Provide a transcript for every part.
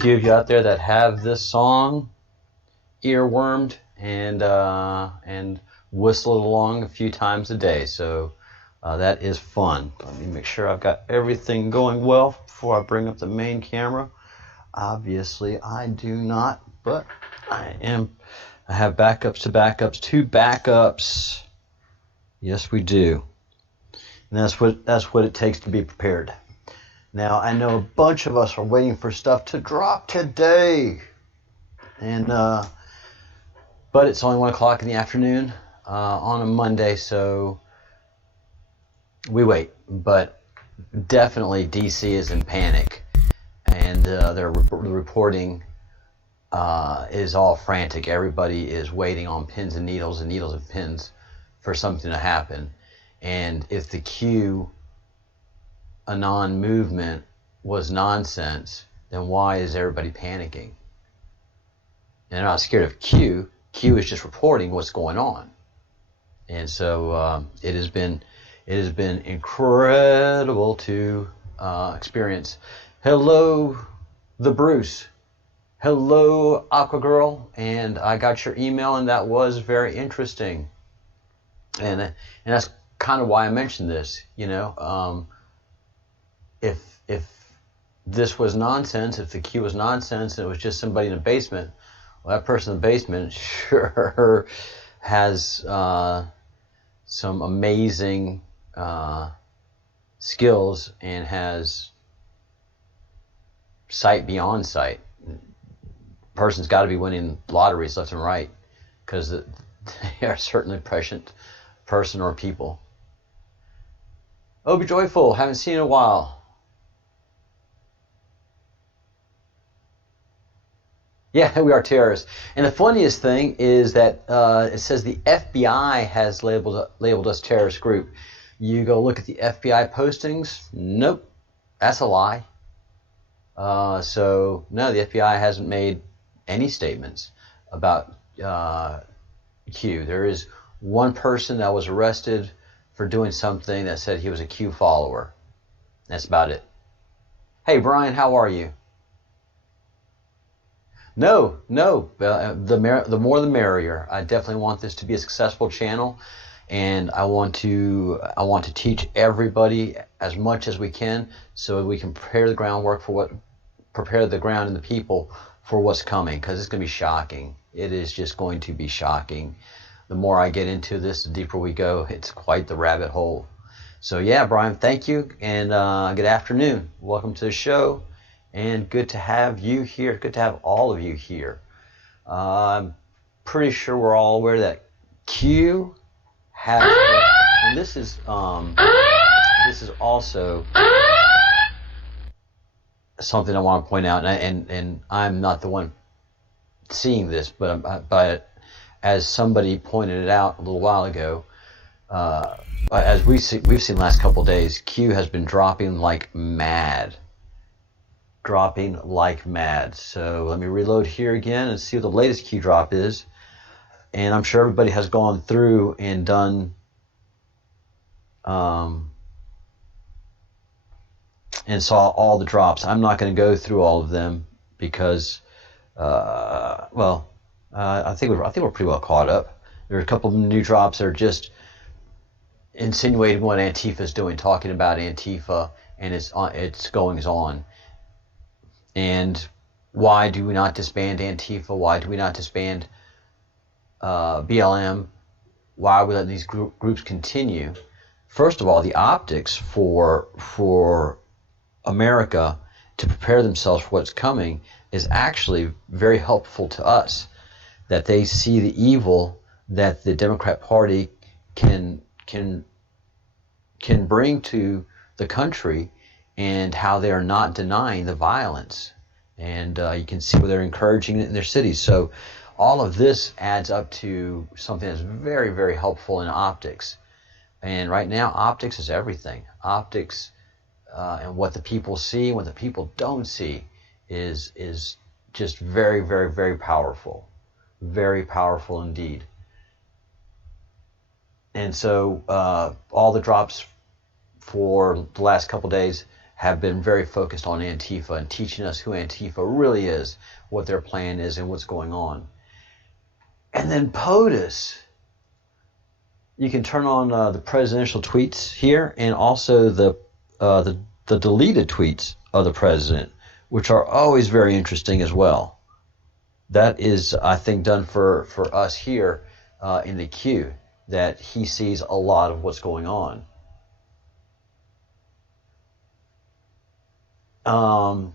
few of you out there that have this song earwormed and whistle it along a few times a day. So that is fun. Let me make sure I've got everything going well before I bring up the main camera. Obviously, I do not, but I have backups to backups to backups. Yes, we do. And that's what it takes to be prepared. Now, I know a bunch of us are waiting for stuff to drop today, and but it's only 1 o'clock in the afternoon on a Monday, so we wait. But definitely, DC is in panic, and the reporting is all frantic. Everybody is waiting on pins and needles and pins for something to happen. And if the QAnon movement was nonsense, then why is everybody panicking? And they're not scared of Q. Q is just reporting what's going on. And so it has been incredible to experience. Hello, the Bruce. Hello, Aqua Girl. And I got your email, and that was very interesting. And that's kind of why I mentioned this. You know, if this was nonsense, if the Q was nonsense, and it was just somebody in a basement, well, that person in the basement sure has some amazing skills and has sight beyond sight. Person's got to be winning lotteries left and right, because they are certainly prescient person or people. Oh, be joyful. Haven't seen in a while. Yeah, we are terrorists. And the funniest thing is that it says the FBI has labeled us terrorist group. You go look at the FBI postings. Nope, that's a lie. So no, the FBI hasn't made any statements about Q. There is one person that was arrested for doing something that said he was a Q follower. That's about it. Hey, Brian, how are you? No, the more the merrier. I definitely want this to be a successful channel, and I want to teach everybody as much as we can, so we can prepare the groundwork for prepare the ground and the people for what's coming, because it's going to be shocking. It is just going to be shocking. The more I get into this, the deeper we go. It's quite the rabbit hole. So yeah, Brian, thank you, and good afternoon. Welcome to the show, and good to have you here. Good to have all of you here. I'm pretty sure we're all aware that Q has, and this is also something I want to point out, and I'm not the one seeing this, but as somebody pointed it out a little while ago, as we've seen the last couple of days, Q has been dropping like mad. So let me reload here again and see what the latest Q drop is. And I'm sure everybody has gone through and done and saw all the drops. I'm not going to go through all of them because, I think we're pretty well caught up. There are a couple of new drops that are just insinuating what Antifa is doing, talking about Antifa and its goings on. And why do we not disband Antifa? Why do we not disband BLM? Why are we letting these groups continue? First of all, the optics for America to prepare themselves for what's coming is actually very helpful to us. That they see the evil that the Democrat Party can bring to the country, and how they are not denying the violence, and you can see where they're encouraging it in their cities. So all of this adds up to something that's very, very helpful in optics. And right now, optics is everything. Optics and what the people see and what the people don't see is just very, very, very powerful. Very powerful indeed. And so all the drops for the last couple days have been very focused on Antifa and teaching us who Antifa really is, what their plan is, and what's going on. And then POTUS, you can turn on the presidential tweets here, and also the deleted tweets of the president, which are always very interesting as well. That is, I think, done for us here in the queue, that he sees a lot of what's going on.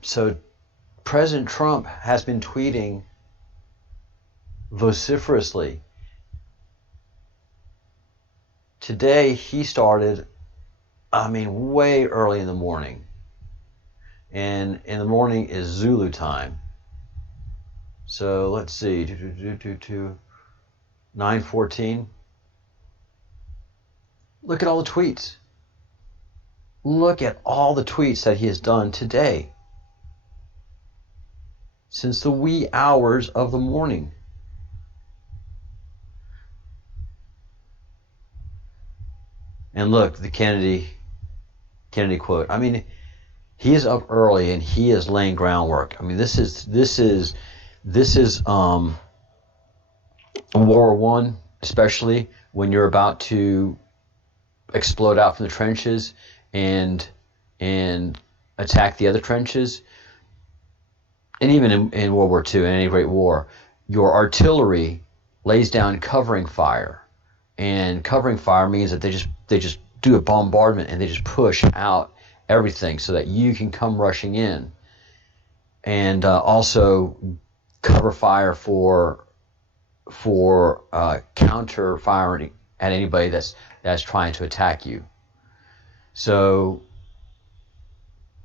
So President Trump has been tweeting vociferously. Today he started, way early in the morning. And in the morning is Zulu time. So let's see, 9:14. Look at all the tweets. Look at all the tweets that he has done today. Since the wee hours of the morning. And look, the Kennedy quote. He is up early and he is laying groundwork. This is World War I, especially when you're about to explode out from the trenches and attack the other trenches. And even in World War II, in any great war, your artillery lays down covering fire. And covering fire means that they just do a bombardment and they just push out everything so that you can come rushing in. And also cover fire for counter firing at anybody that's trying to attack you. So,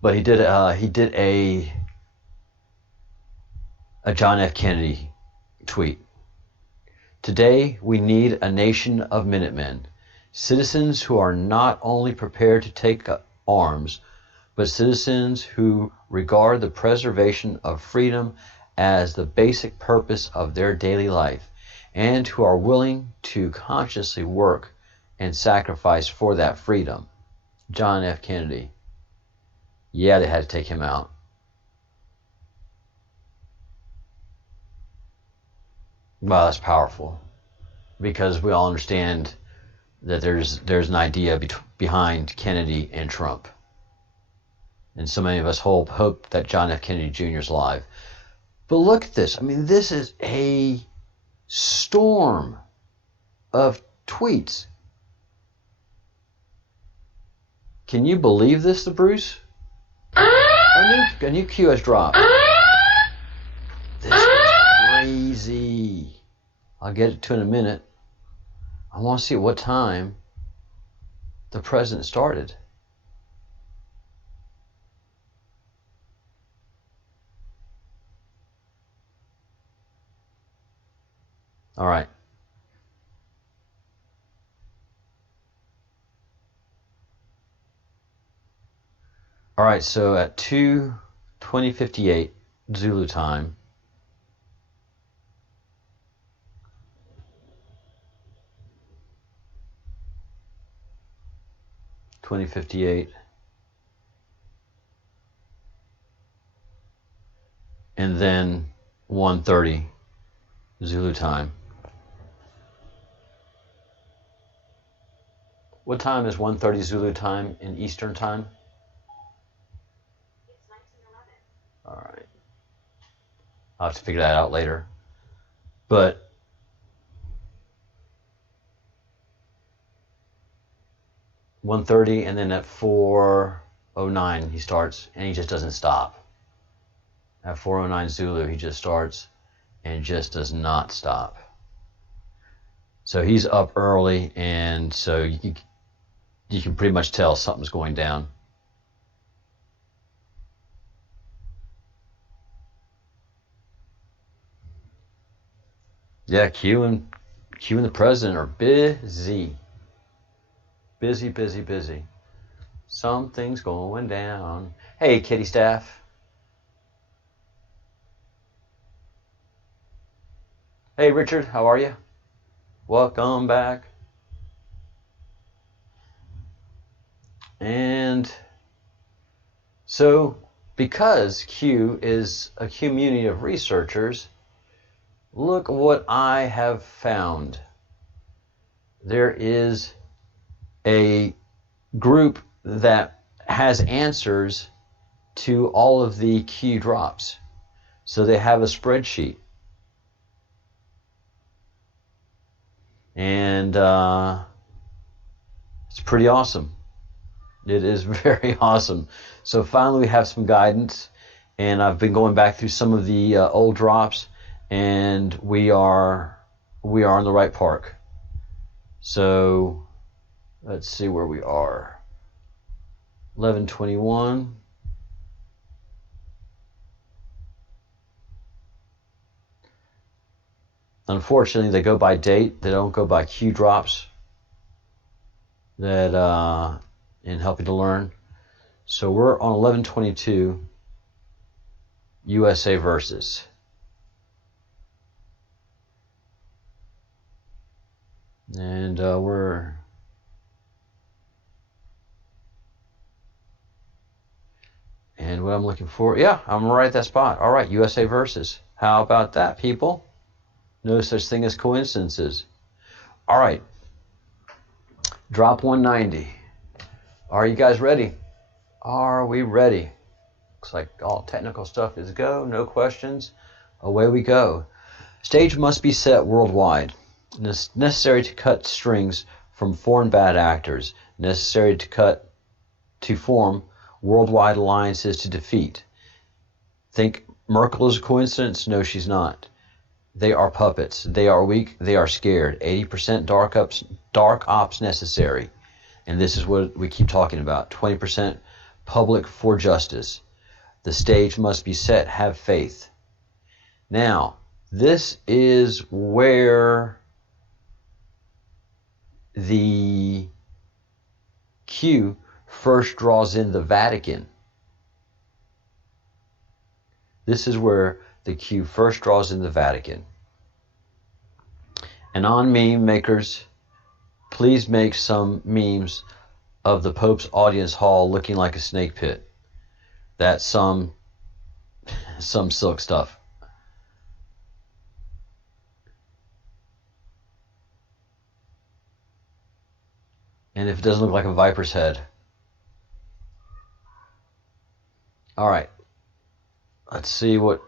but he did a John F. Kennedy tweet. Today we need a nation of Minutemen, citizens who are not only prepared to take arms, but citizens who regard the preservation of freedom as the basic purpose of their daily life, and who are willing to consciously work and sacrifice for that freedom. John F. Kennedy. Yeah, they had to take him out. Wow, that's powerful, because we all understand that there's an idea behind Kennedy and Trump. And so many of us hope that John F. Kennedy Jr. is alive. But look at this. This is a storm of tweets. Can you believe this, Bruce? A new cue has dropped. This is crazy. I'll get to it in a minute. I want to see at what time the president started. All right. All right, so at 20:58 Zulu time, and then 1:30 Zulu time. What time is 1:30 Zulu time in Eastern time? It's 1911. All right. I'll have to figure that out later. But (1:30) and then at 4:09 he starts, and he just doesn't stop. At 4:09 Zulu he just starts and just does not stop. So he's up early, and so you can pretty much tell something's going down. Yeah, Q and the president are busy. Busy. Something's going down. Hey, kitty staff. Hey, Richard, how are you? Welcome back. And So, because Q is a community of researchers, look what I have found. There is a group that has answers to all of the Q drops. So they have a spreadsheet. And it's pretty awesome. It is very awesome. So finally we have some guidance, and I've been going back through some of the old drops, and we are in the right park. So let's see where we are. 11:21. Unfortunately, they go by date. They don't go by Q drops that in helping to learn. So we're on 11:22 USA versus. And we're and what I'm looking for, yeah, I'm right at that spot. All right, USA versus. How about that, people? No such thing as coincidences. All right, drop 190. Are you guys ready? Are we ready? Looks like all technical stuff is go, no questions. Away we go. Stage must be set worldwide. Necessary to cut strings from foreign bad actors. Necessary to form worldwide alliances to defeat. Think Merkel is a coincidence? No, she's not. They are puppets. They are weak. They are scared. 80% dark ops necessary. And this is what we keep talking about. 20% public for justice. The stage must be set. Have faith. Now, this is where the Q first draws in the Vatican. This is where the Q first draws in the Vatican. And on meme makers, please make some memes of the Pope's audience hall looking like a snake pit. That's some silk stuff. And if it doesn't look like a viper's head. All right. Let's see what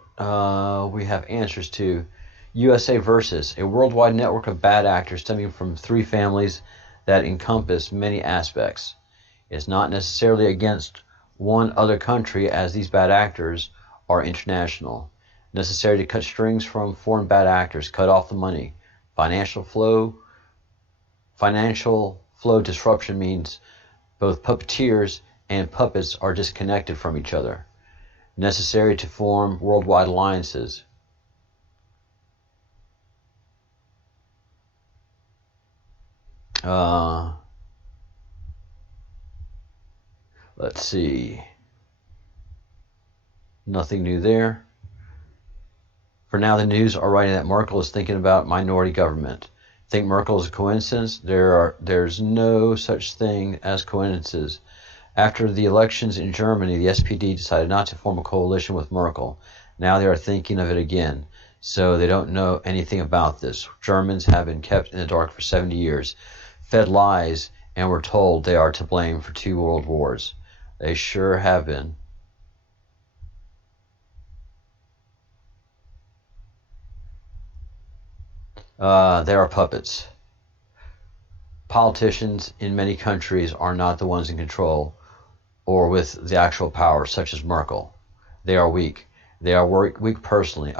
we have answers to. USA versus. A worldwide network of bad actors stemming from three families that encompass many aspects. It's not necessarily against one other country, as these bad actors are international. Necessary to cut strings from foreign bad actors. Cut off the money. Financial flow disruption means both puppeteers and puppets are disconnected from each other. Necessary to form worldwide alliances. Let's see. Nothing new there. For now, the news are writing that Merkel is thinking about minority government. Think Merkel is a coincidence? There's no such thing as coincidences. After the elections in Germany, the SPD decided not to form a coalition with Merkel. Now they are thinking of it again. So they don't know anything about this. Germans have been kept in the dark for 70 years, fed lies, and were told they are to blame for 2 world wars. They sure have been. They are puppets. Politicians in many countries are not the ones in control or with the actual power, such as Merkel. They are weak. They are weak personally.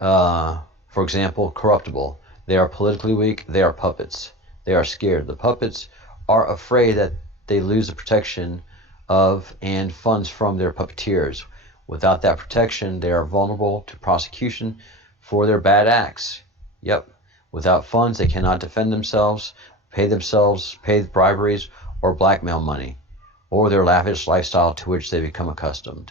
For example, corruptible. They are politically weak. They are puppets. They are scared. The puppets are afraid that they lose the protection of and funds from their puppeteers. Without that protection, they are vulnerable to prosecution for their bad acts. Yep. Without funds, they cannot defend themselves, pay briberies, or blackmail money, or their lavish lifestyle to which they become accustomed.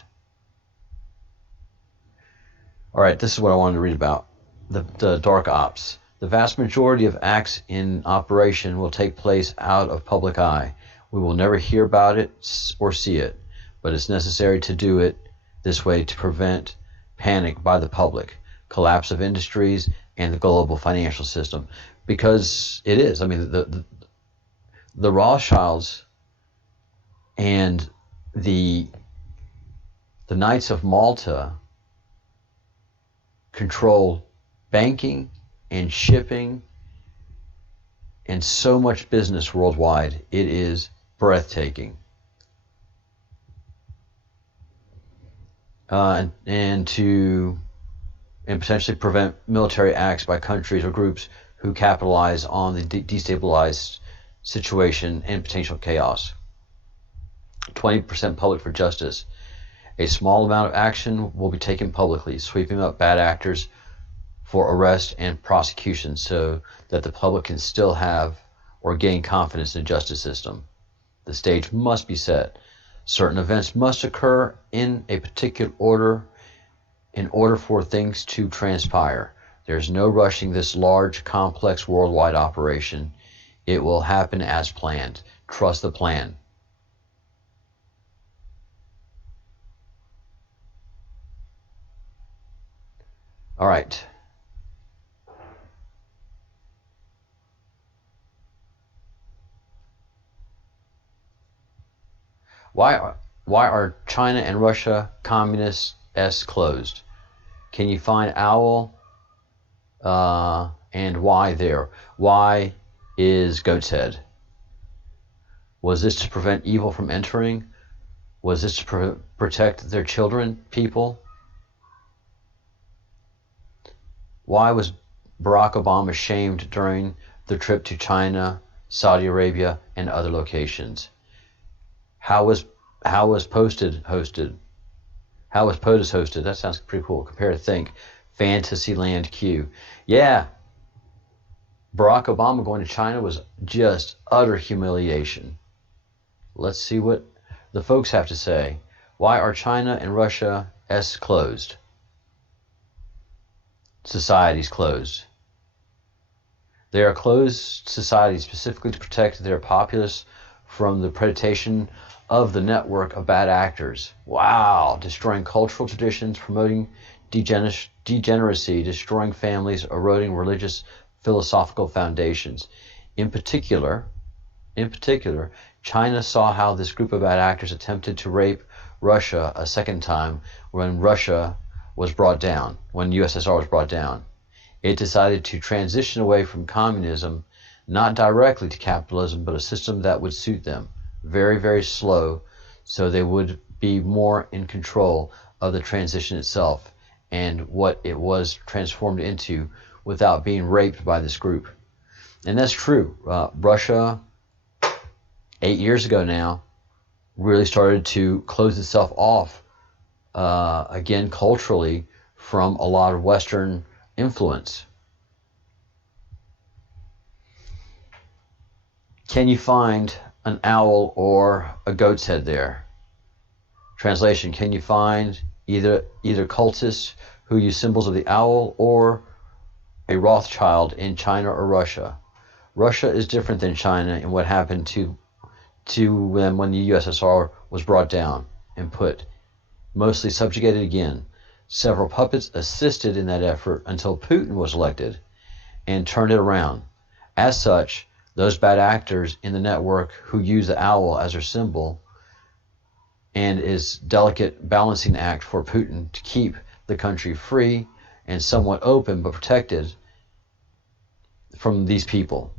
All right, this is what I wanted to read about. The dark ops. The vast majority of acts in operation will take place out of public eye. We will never hear about it or see it, but it's necessary to do it this way to prevent panic by the public, collapse of industries, and the global financial system. Because it is. I mean, the Rothschilds and the Knights of Malta control banking and shipping and so much business worldwide. It is breathtaking. And potentially prevent military acts by countries or groups who capitalize on the destabilized situation and potential chaos. 20% public for justice. A small amount of action will be taken publicly, sweeping up bad actors for arrest and prosecution so that the public can still have or gain confidence in the justice system. The stage must be set. Certain events must occur in a particular order in order for things to transpire. There's no rushing this large, complex worldwide operation. It will happen as planned. Trust the plan. All right. Why are China and Russia communist-s closed? Can you find owl and why there? Why is goat's head? Was this to prevent evil from entering? Was this to protect their children, people? Why was Barack Obama shamed during the trip to China, Saudi Arabia, and other locations? How was POTUS hosted? How was POTUS hosted? That sounds pretty cool. Compare to think. Fantasyland Q. Yeah. Barack Obama going to China was just utter humiliation. Let's see what the folks have to say. Why are China and Russia closed? Societies closed. They are closed societies specifically to protect their populace from the predation of the network of bad actors. Wow. Destroying cultural traditions, promoting degeneracy, destroying families, eroding religious philosophical foundations. In particular, China saw how this group of bad actors attempted to rape Russia a second time when Russia was brought down, when USSR was brought down. It decided to transition away from communism, not directly to capitalism, but a system that would suit them. Very, very slow, so they would be more in control of the transition itself and what it was transformed into without being raped by this group. And that's true. Russia, 8 years ago now, really started to close itself off, again, culturally, from a lot of Western influence. Can you find an owl or a goat's head there? Translation, can you find either cultists who use symbols of the owl or a Rothschild in China or Russia? Russia is different than China in what happened to them when the USSR was brought down and put mostly subjugated again. Several puppets assisted in that effort until Putin was elected and turned it around. As such, those bad actors in the network who use the owl as their symbol and is delicate balancing act for Putin to keep the country free and somewhat open but protected from these people.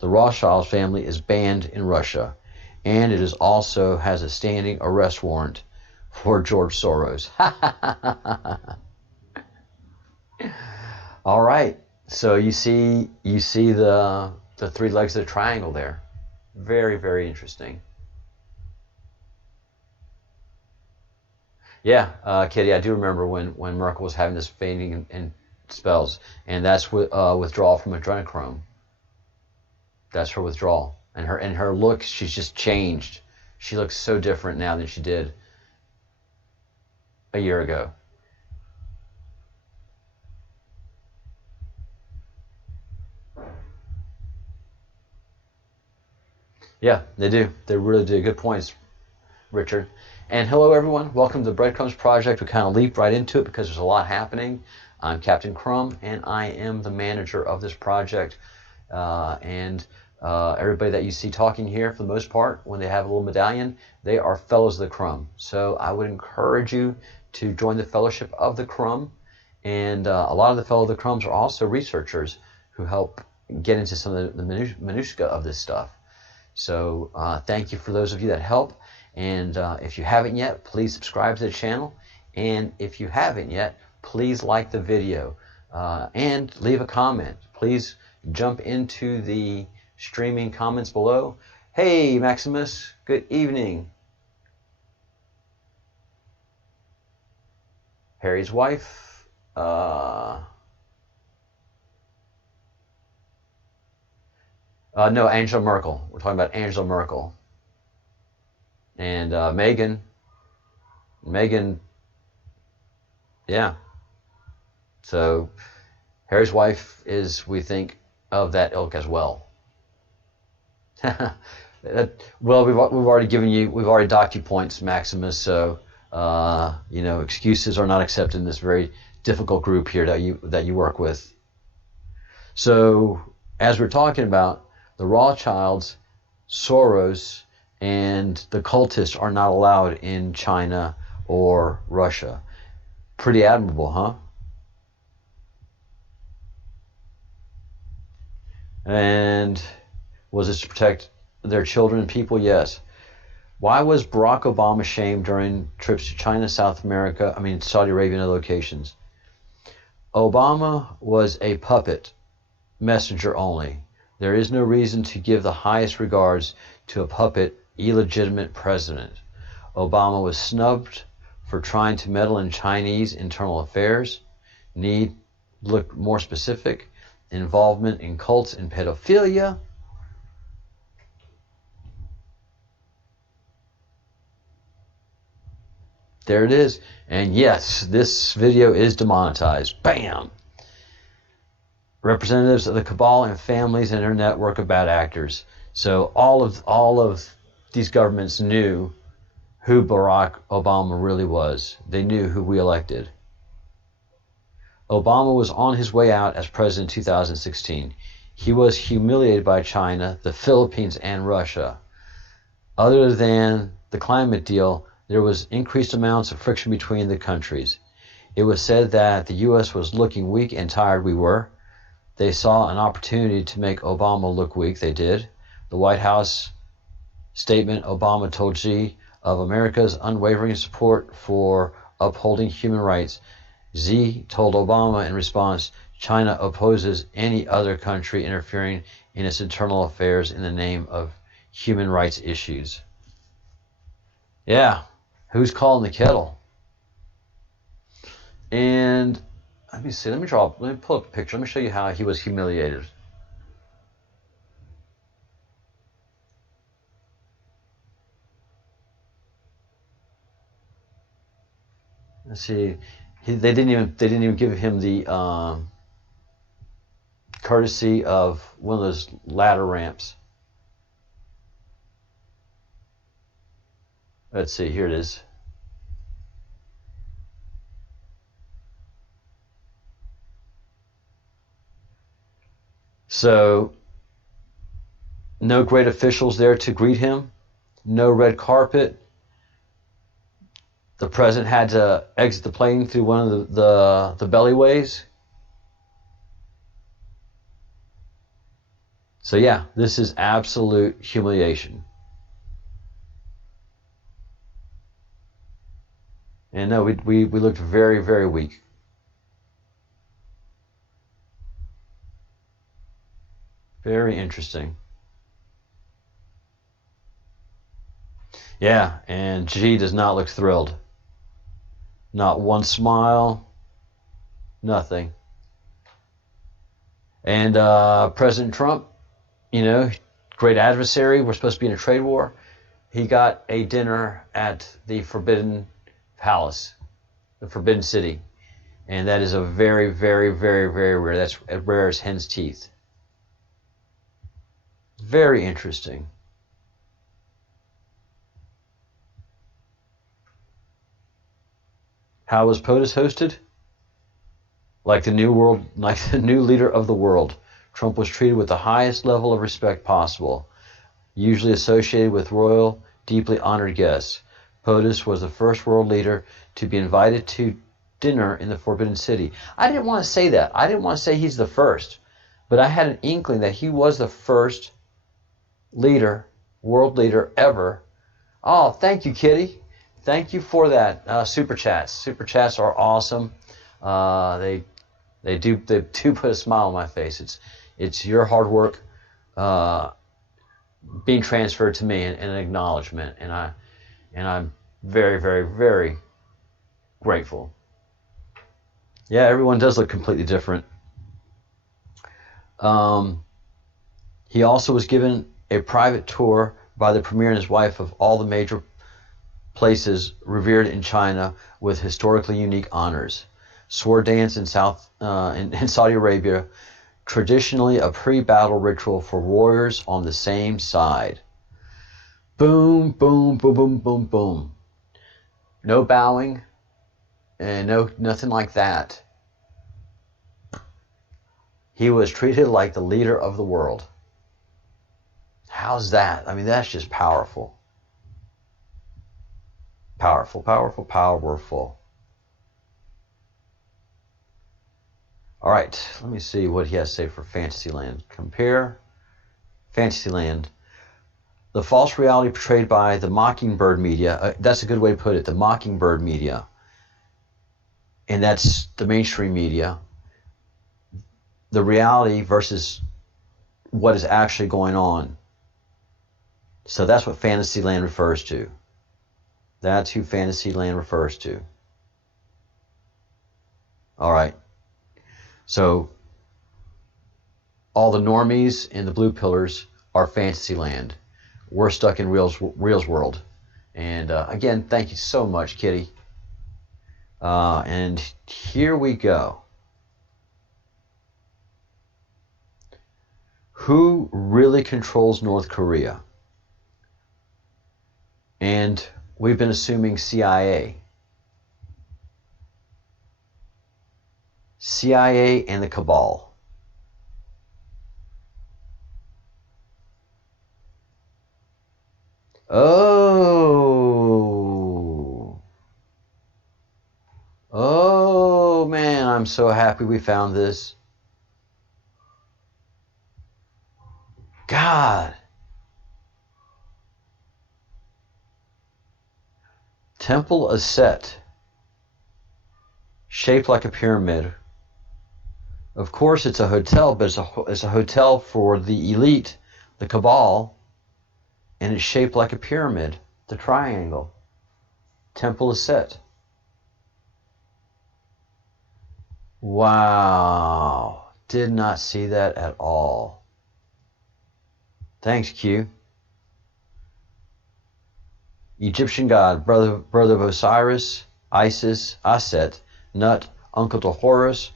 The Rothschild family is banned in Russia, and it is also has a standing arrest warrant for George Soros. All right, so you see the three legs of the triangle there. Very, very interesting. Yeah, Kitty, I do remember when Merkel was having this fainting and spells, and that's withdrawal from adrenochrome. That's her withdrawal, and her look, she's just changed. She looks so different now than she did a year ago. Yeah, they do. They really do. Good points, Richard. And hello, everyone. Welcome to the Breadcrumbs Project. We kind of leap right into it because there's a lot happening. I'm Captain Crumb, and I am the manager of this project. Everybody that you see talking here, for the most part, when they have a little medallion, they are fellows of the Crumb. So I would encourage you to join the Fellowship of the Crumb. And a lot of the fellows of the Crumbs are also researchers who help get into some of the minutiae of this stuff. So thank you for those of you that help. And if you haven't yet, please subscribe to the channel. And if you haven't yet, please like the video and leave a comment. Please jump into the streaming comments below. Hey, Maximus, good evening. Harry's wife. No, Angela Merkel. We're talking about Angela Merkel. And Megan, yeah. So Harry's wife is, we think, of that ilk as well. Well, we've already docked you points, Maximus. So excuses are not accepted in this very difficult group here that you work with. So as we're talking about, the Rothschilds, Soros, and the cultists are not allowed in China or Russia. Pretty admirable, huh? And was this to protect their children and people? Yes. Why was Barack Obama shamed during trips to China, Saudi Arabia, and other locations? Obama was a puppet, messenger only. There is no reason to give the highest regards to a puppet, illegitimate president. Obama was snubbed for trying to meddle in Chinese internal affairs. Need look more specific. Involvement in cults and pedophilia. There it is. And yes, this video is demonetized. Bam! Representatives of the cabal and families and their network of bad actors. So all of these governments knew who Barack Obama really was. They knew who we elected. Obama was on his way out as president in 2016. He was humiliated by China, the Philippines, and Russia. Other than the climate deal, there was increased amounts of friction between the countries. It was said that the U.S. was looking weak and tired. We were. They saw an opportunity to make Obama look weak. They did. The White House statement, Obama told Xi of America's unwavering support for upholding human rights. Xi told Obama in response, China opposes any other country interfering in its internal affairs in the name of human rights issues. Yeah, who's calling the kettle? And let me see, let me pull up a picture. Let me show you how he was humiliated. Let's see. They didn't even give him the courtesy of one of those ladder ramps. Let's see, here it is. So, no great officials there to greet him, no red carpet. The president had to exit the plane through one of the bellyways. So yeah, this is absolute humiliation. And no, we looked very, very weak. Very interesting. Yeah, and Xi does not look thrilled. Not one smile, nothing. And President Trump, great adversary. We're supposed to be in a trade war. He got a dinner at the Forbidden Palace, the Forbidden City. And that is a very, very, very, very rare. That's as rare as hen's teeth. Very interesting. How was POTUS hosted? Like the new leader of the world. Trump was treated with the highest level of respect possible, usually associated with royal, deeply honored guests. POTUS was the first world leader to be invited to dinner in the Forbidden City. I didn't want to say that. I didn't want to say he's the first, but I had an inkling that he was the first leader, world leader ever. Oh, thank you, Kitty. Thank you for that. Super chats. Super chats are awesome. They do put a smile on my face. It's your hard work being transferred to me and an acknowledgement, and I'm very, very, very grateful. Yeah, everyone does look completely different. He also was given a private tour by the premier and his wife of all the major places revered in China with historically unique honors. Sword dance in Saudi Arabia, traditionally a pre-battle ritual for warriors on the same side. Boom, boom, boom, boom, boom, boom. No bowing, and nothing like that. He was treated like the leader of the world. How's that? I mean, that's just powerful. Powerful, powerful, powerful. All right, let me see what he has to say for Fantasyland. Compare Fantasyland. The false reality portrayed by the Mockingbird media, that's a good way to put it, the Mockingbird media, and that's the mainstream media. The reality versus what is actually going on. So that's what Fantasyland refers to. That's who Fantasyland refers to. All right. So all the normies and the blue pillars are Fantasyland. We're stuck in Real's world. And again, thank you so much, Kitty. And here we go. Who really controls North Korea? And we've been assuming CIA. CIA and the cabal. Oh man, I'm so happy we found this. God. Temple of Set, shaped like a pyramid. Of course, it's a hotel, but it's a hotel for the elite, the cabal, and it's shaped like a pyramid, the triangle. Temple of Set. Wow, did not see that at all. Thanks, Q. Egyptian god, brother of Osiris, Isis, Aset, Nut, uncle to Horus,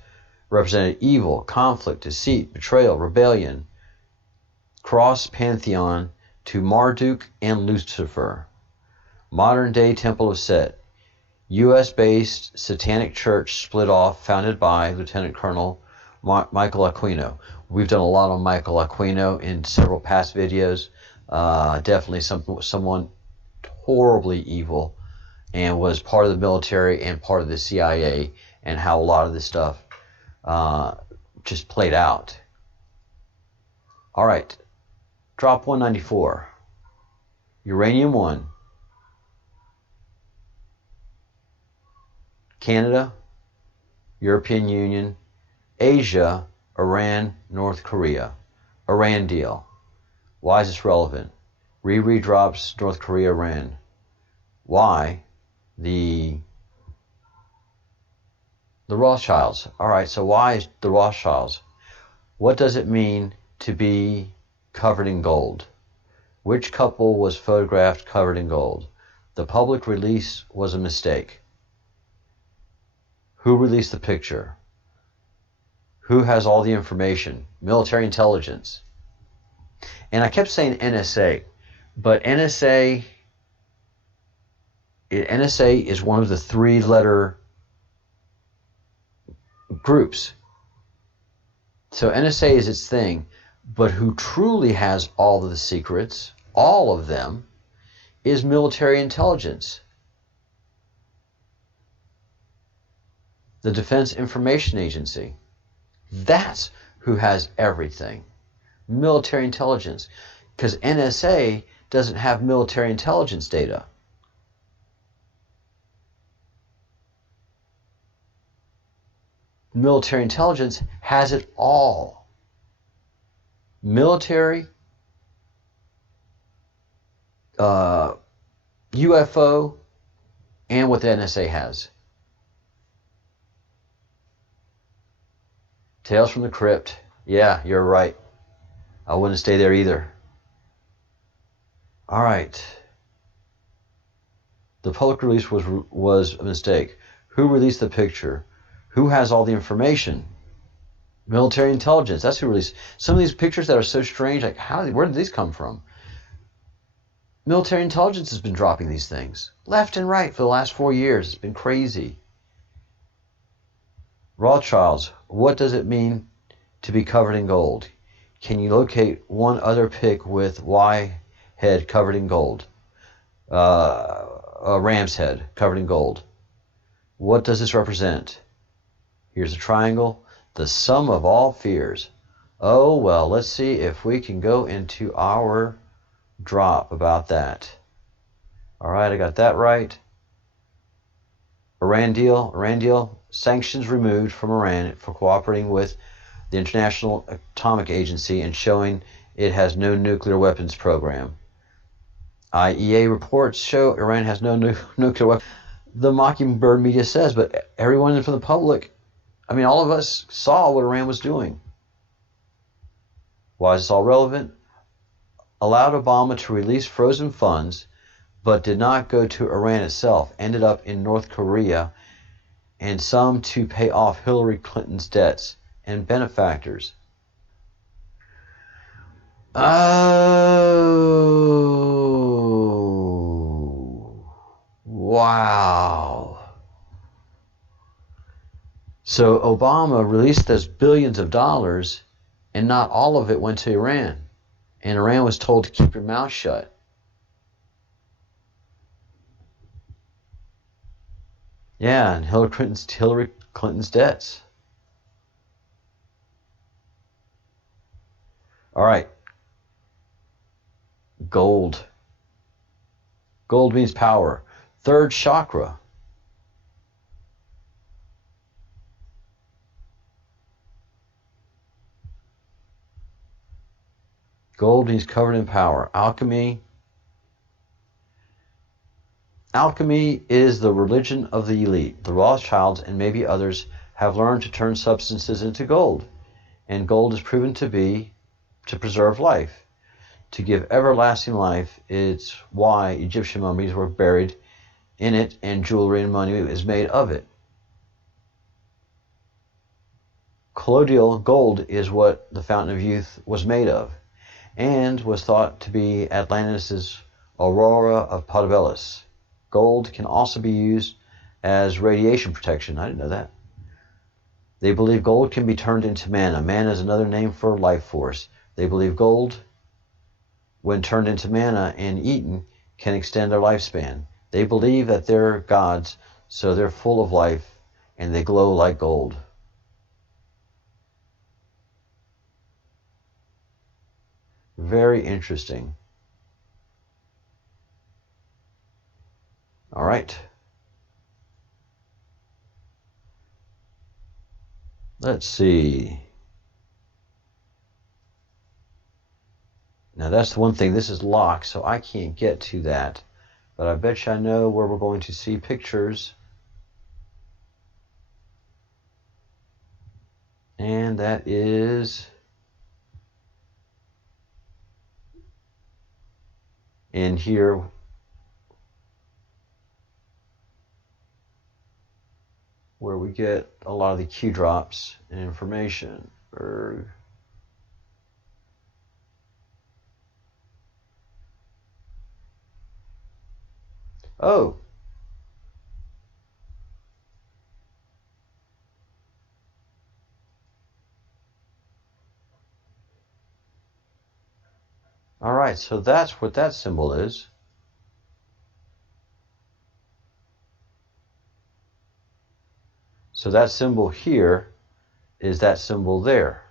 represented evil, conflict, deceit, betrayal, rebellion. Cross pantheon to Marduk and Lucifer. Modern day Temple of Set. U.S.-based satanic church split off, founded by Lieutenant Colonel Michael Aquino. We've done a lot on Michael Aquino in several past videos. Definitely someone horribly evil, and was part of the military and part of the CIA, and how a lot of this stuff just played out. All right, drop 194. Uranium 1. Canada, European Union, Asia, Iran, North Korea. Iran deal. Why is this relevant? Riri drops North Korea, Iran. Why? The Rothschilds. All right, so why is the Rothschilds? What does it mean to be covered in gold? Which couple was photographed covered in gold? The public release was a mistake. Who released the picture? Who has all the information? Military intelligence. And I kept saying NSA, but NSA is one of the 3-letter groups. So NSA is its thing, but who truly has all of the secrets, all of them, is military intelligence. The Defense Information Agency. That's who has everything. Military intelligence. Because NSA doesn't have military intelligence data. Military intelligence has it all. Military, UFO, and what the NSA has. Tales from the Crypt. Yeah, you're right. I wouldn't stay there either. All right. The public release was a mistake. Who released the picture? Who has all the information? Military intelligence. That's who released. Some of these pictures that are so strange, like where did these come from? Military intelligence has been dropping these things left and right for the last 4 years. It's been crazy. Rothschilds. What does it mean to be covered in gold? Can you locate one other pic with Y head covered in gold? A ram's head covered in gold. What does this represent? Here's a triangle. The sum of all fears. Oh, well, let's see if we can go into our drop about that. All right, I got that right. Iran deal. Sanctions removed from Iran for cooperating with the International Atomic Agency and showing it has no nuclear weapons program. IEA reports show Iran has no nuclear weapons. The Mockingbird media says, but everyone from the public, I mean, all of us saw what Iran was doing. Why is this all relevant? Allowed Obama to release frozen funds, but did not go to Iran itself. Ended up in North Korea, and some to pay off Hillary Clinton's debts and benefactors. Oh, wow. So Obama released those billions of dollars, and not all of it went to Iran. And Iran was told to keep your mouth shut. Yeah, and Hillary Clinton's debts. All right. Gold. Gold means power. Third chakra. Gold means covered in power. Alchemy. Alchemy is the religion of the elite. The Rothschilds and maybe others have learned to turn substances into gold. And gold is proven to preserve life, to give everlasting life. It's why Egyptian mummies were buried in it and jewelry and money is made of it. Colloidal gold is what the Fountain of Youth was made of, and was thought to be Atlantis' Aurora of Portobello. Gold can also be used as radiation protection. I didn't know that. They believe gold can be turned into mana. Mana is another name for life force. They believe gold, when turned into mana and eaten, can extend their lifespan. They believe that they're gods, so they're full of life, and they glow like gold. Very interesting. All right. Let's see. Now that's the one thing. This is locked, so I can't get to that. But I bet you I know where we're going to see pictures. And that is in here. Where we get a lot of the key drops and information. Oh. All right, so that's what that symbol is. So that symbol here is that symbol there.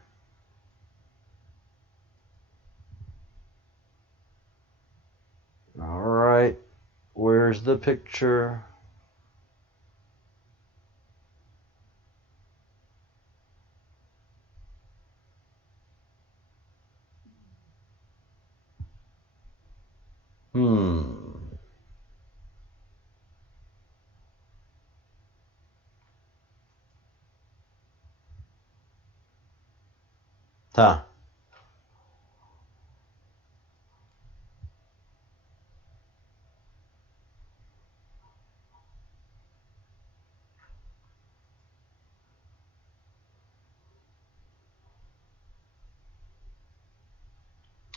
All right, where's the picture? Huh.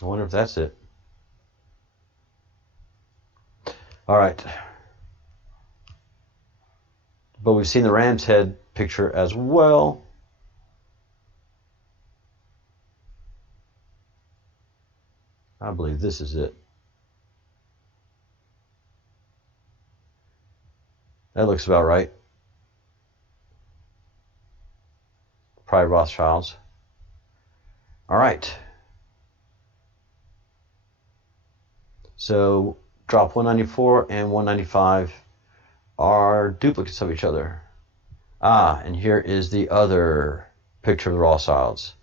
I wonder if that's it. All right. But we've seen the ram's head picture as well. I believe this is it. That looks about right. Probably Rothschilds. All right. So drop 194 and 195 are duplicates of each other. Ah, and here is the other picture of the Rothschilds.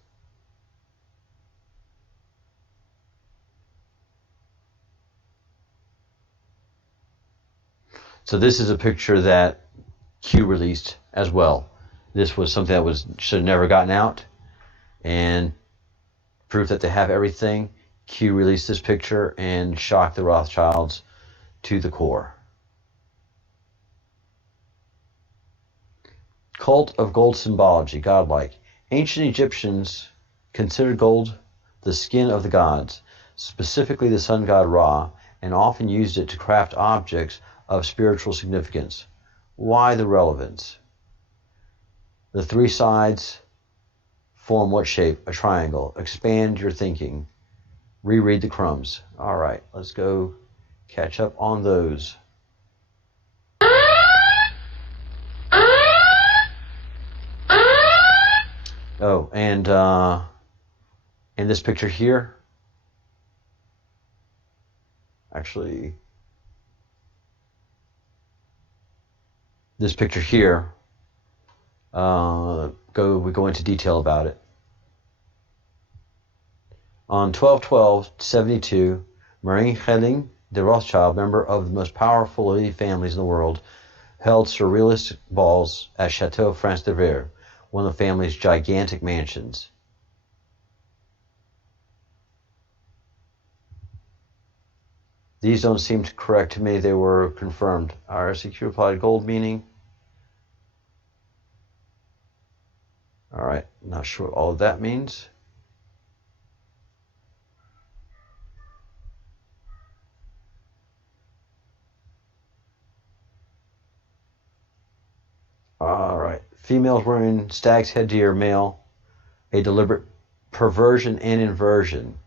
So this is a picture that Q released as well. This was something that should have never gotten out, and proof that they have everything. Q released this picture and shocked the Rothschilds to the core. Cult of gold symbology, godlike. Ancient Egyptians considered gold the skin of the gods, specifically the sun god Ra, and often used it to craft objects of spiritual significance. Why the relevance? The three sides form what shape? A triangle. Expand your thinking. Reread the crumbs. All right, let's go catch up on those. Oh, and in this picture here, actually, this picture here, we go into detail about it. On 12/12/72, Marie Helene de Rothschild, member of the most powerful elite families in the world, held surrealist balls at Chateau France de Verre, one of the family's gigantic mansions. These don't seem correct to me. They were confirmed. RSEQ replied, gold meaning? All right, not sure what all of that means. All right, females wearing stag's headgear, male, a deliberate perversion and inversion.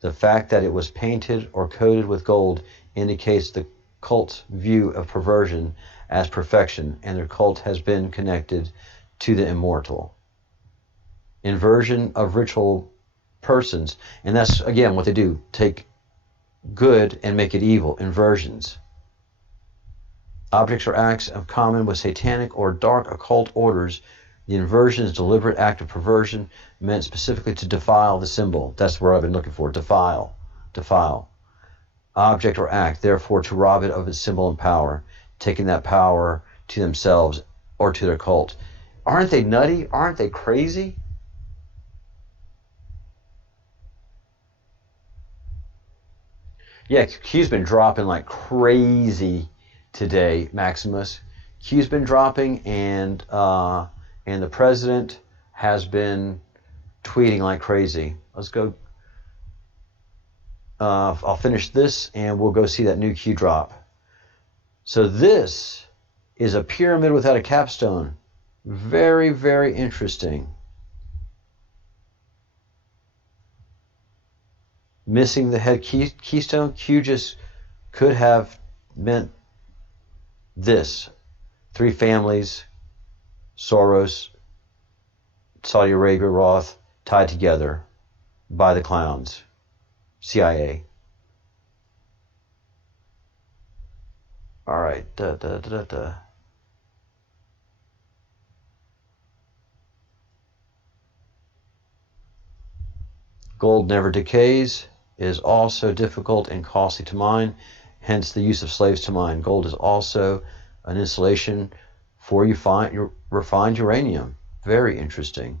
The fact that it was painted or coated with gold indicates the cult's view of perversion as perfection, and their cult has been connected to the immortal. Inversion of ritual persons, and that's again what they do, take good and make it evil. Inversions. Objects or acts of common with satanic or dark occult orders. The inversion is deliberate act of perversion meant specifically to defile the symbol. That's where I've been looking for. Defile. Object or act, therefore to rob it of its symbol and power, taking that power to themselves or to their cult. Aren't they nutty? Aren't they crazy? Yeah, Q's been dropping like crazy today, Maximus. Q's been dropping, and the president has been tweeting like crazy. Let's go. I'll finish this, and we'll go see that new Q drop. So this is a pyramid without a capstone. Very, very interesting. missing the head keystone. Q just could have meant this. 3 families, Soros, Saudi Arabia, Roth, tied together by the clowns, CIA. All right. Gold never decays. It is also difficult and costly to mine, hence the use of slaves to mine. Gold is also an insulation for refined uranium. Very interesting.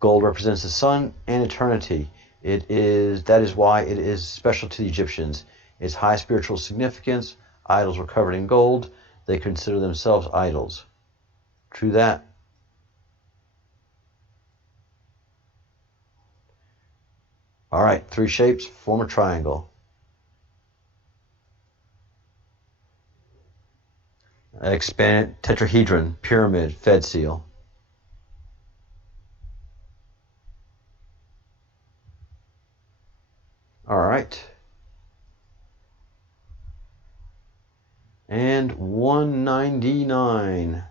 Gold represents the sun and eternity. That is why it is special to the Egyptians. Its high spiritual significance. Idols were covered in gold. They consider themselves idols. True that. All right, 3 shapes form a triangle. Expanded tetrahedron, pyramid, Fed seal. All right. And 199.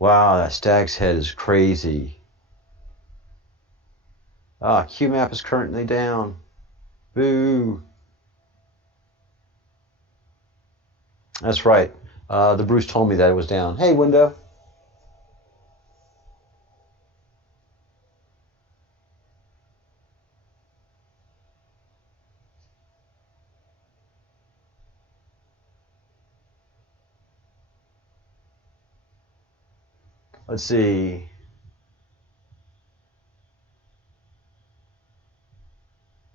Wow, that stag's head is crazy. Q map is currently down. Boo. That's right. The Bruce told me that it was down. Hey, window. Let's see.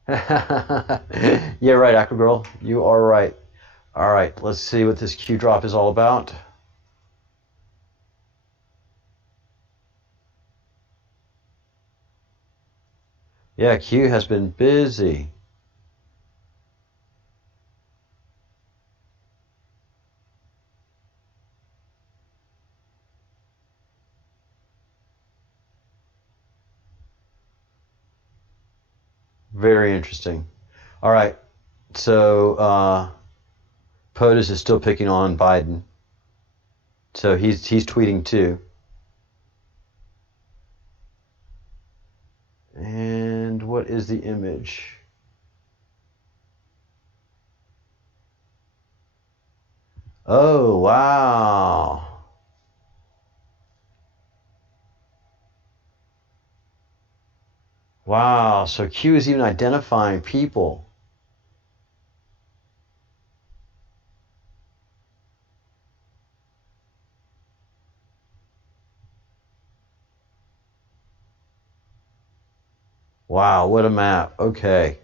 Yeah, right, Aqua Girl. You are right. All right, let's see what this Q drop is all about. Yeah, Q has been busy. Very interesting. All right, so POTUS is still picking on Biden. So he's tweeting too. And what is the image? Oh, wow. Wow, so Q is even identifying people. Wow, what a map. Okay.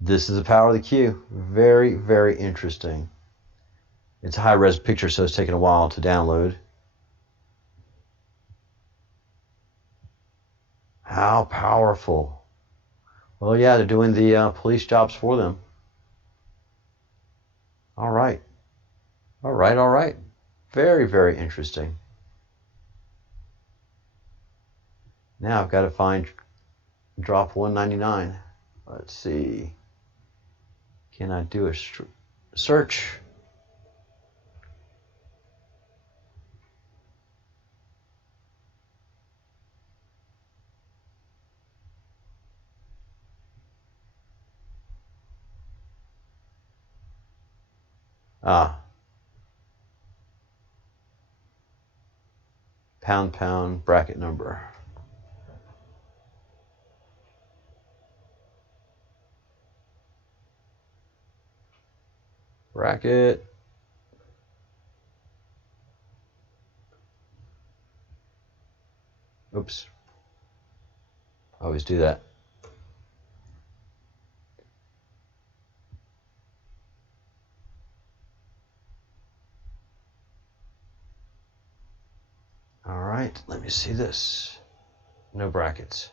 This is the power of the Q. Very, very interesting. It's a high-res picture, so it's taking a while to download. How powerful. Well, yeah, they're doing the police jobs for them. All right. All right, all right. Very, very interesting. Now I've got to find drop 199. Let's see. Can I do a search? Pound bracket number. Bracket. Oops. I always do that. All right, let me see this. No brackets.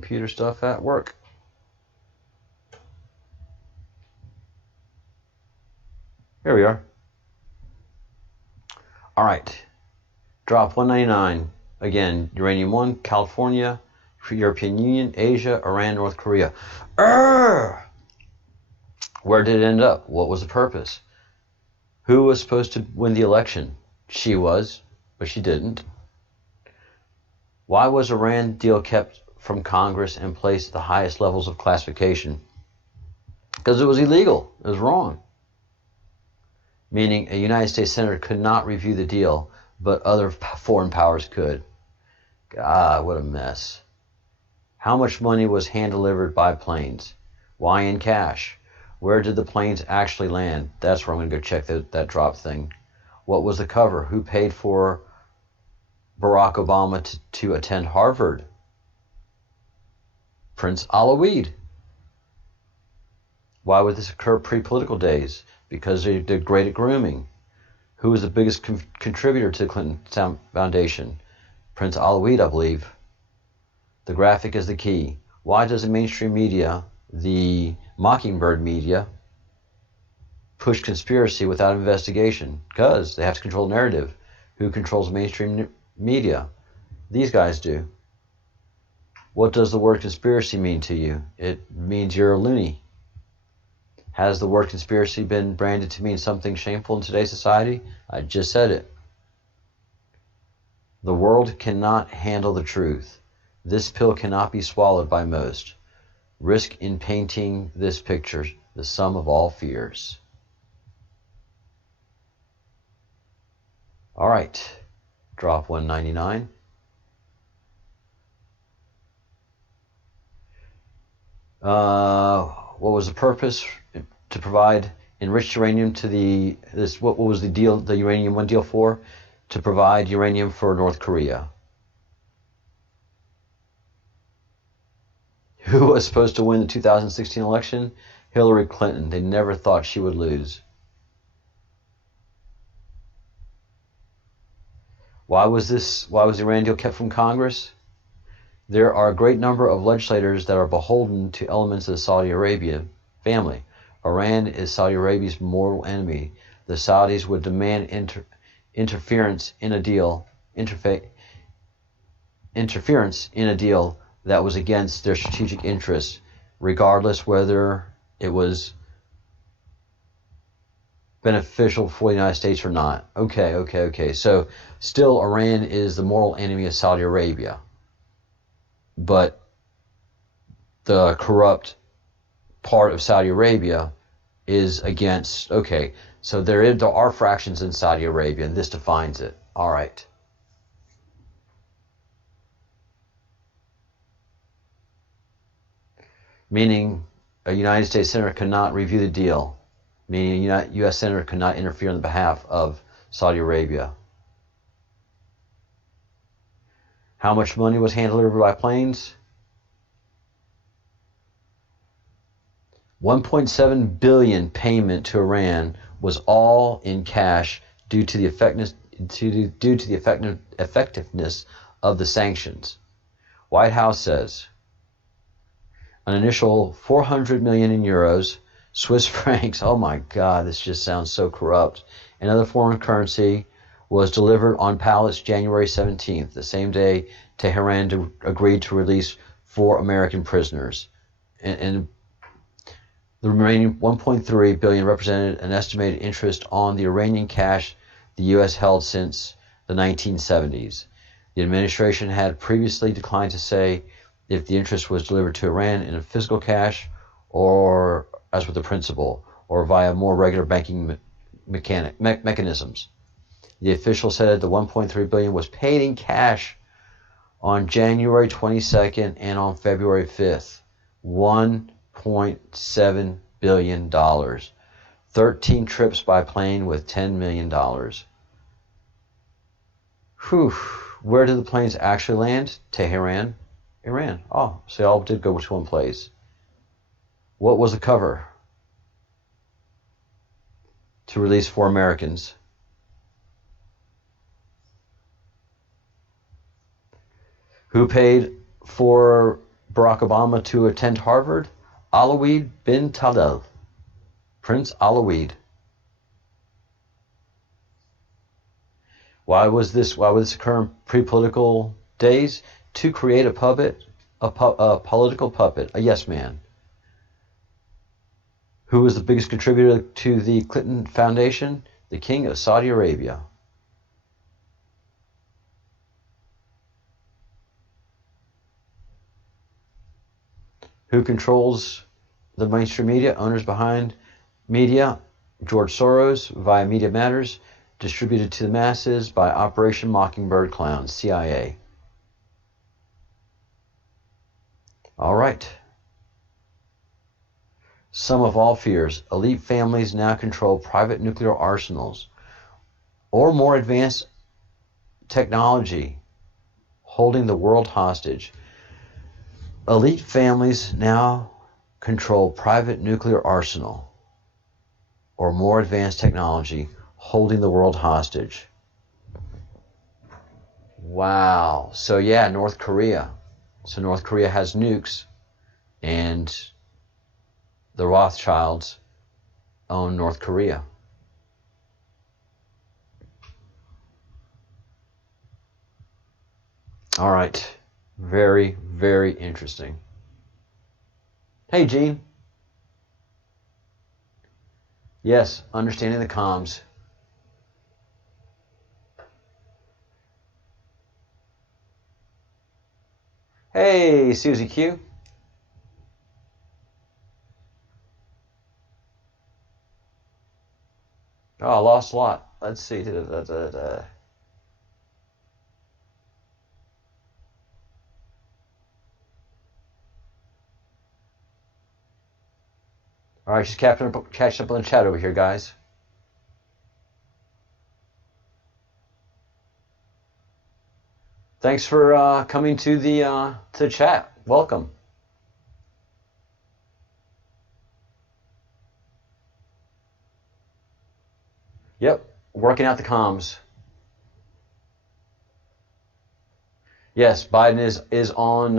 computer stuff at work. Here we are. All right. Drop 199. Again, uranium 1, California, European Union, Asia, Iran, North Korea. Where did it end up? What was the purpose? Who was supposed to win the election? She was, but she didn't. Why was Iran deal kept from Congress and placed at the highest levels of classification? Because it was illegal. It was wrong. Meaning a United States senator could not review the deal, but other foreign powers could. God, what a mess. How much money was hand-delivered by planes? Why in cash? Where did the planes actually land? That's where I'm going to go check that drop thing. What was the cover? Who paid for Barack Obama to attend Harvard? Prince Alawid. Why would this occur pre-political days? Because they're great at grooming. Who was the biggest contributor to the Clinton Foundation? Prince Alawid, I believe. The graphic is the key. Why does the mainstream media, the Mockingbird media, push conspiracy without investigation? Because they have to control the narrative. Who controls the mainstream media? These guys do. What does the word conspiracy mean to you? It means you're a loony. Has the word conspiracy been branded to mean something shameful in today's society? I just said it. The world cannot handle the truth. This pill cannot be swallowed by most. Risk in painting this picture, the sum of all fears. All right, drop 199. What was the purpose? To provide enriched uranium to what was the deal, the uranium 1 deal for? To provide uranium for North Korea. Who was supposed to win the 2016 election? Hillary Clinton. They never thought she would lose. Why was the Iran deal kept from Congress? There are a great number of legislators that are beholden to elements of the Saudi Arabia family. Iran is Saudi Arabia's mortal enemy. The Saudis would demand interference in a deal that was against their strategic interests, regardless whether it was beneficial for the United States or not. Okay. So still Iran is the mortal enemy of Saudi Arabia. But the corrupt part of Saudi Arabia is against, okay, so there are fractions in Saudi Arabia, and this defines it. All right. Meaning a United States senator cannot review the deal, meaning a U.S. senator cannot interfere on the behalf of Saudi Arabia. How much money was hand-delivered by planes? $1.7 billion payment to Iran was all in cash due to the effectiveness of the sanctions. White House says an initial 400 million in euros, Swiss francs. Oh my God, this just sounds so corrupt. And other foreign currency was delivered on pallets January 17th, the same day Tehran agreed to release 4 American prisoners. And the remaining 1.3 billion represented an estimated interest on the Iranian cash the U.S. held since the 1970s. The administration had previously declined to say if the interest was delivered to Iran in a physical cash or as with the principal or via more regular banking mechanisms. The official said the 1.3 billion was paid in cash on January 22nd and on February 5th. $1.7 billion. 13 trips by plane with $10 million. Whew. Where did the planes actually land? Tehran, Iran. Oh, so they all did go to one place. What was the cover? To release 4 Americans. Who paid for Barack Obama to attend Harvard? Alawid bin Talal, Prince Alawid. Why would this occur in pre-political days? To create a puppet, a political puppet, a yes man. Who was the biggest contributor to the Clinton Foundation? The King of Saudi Arabia. Who controls the mainstream media? Owners behind media, George Soros, via Media Matters, distributed to the masses by Operation Mockingbird Clown, CIA. All right. Sum of all fears. Elite families now control private nuclear arsenals or more advanced technology, holding the world hostage. Elite families now control private nuclear arsenal or more advanced technology, holding the world hostage. Wow. So yeah, North Korea. So North Korea has nukes, and the Rothschilds own North Korea. All right. Very, very interesting. Hey, Gene. Yes, understanding the comms. Hey, Susie Q. Oh, I lost a lot. Let's see. All right, just catching up on the chat over here, guys. Thanks for coming to the chat. Welcome. Yep, working out the comms. Yes, Biden is on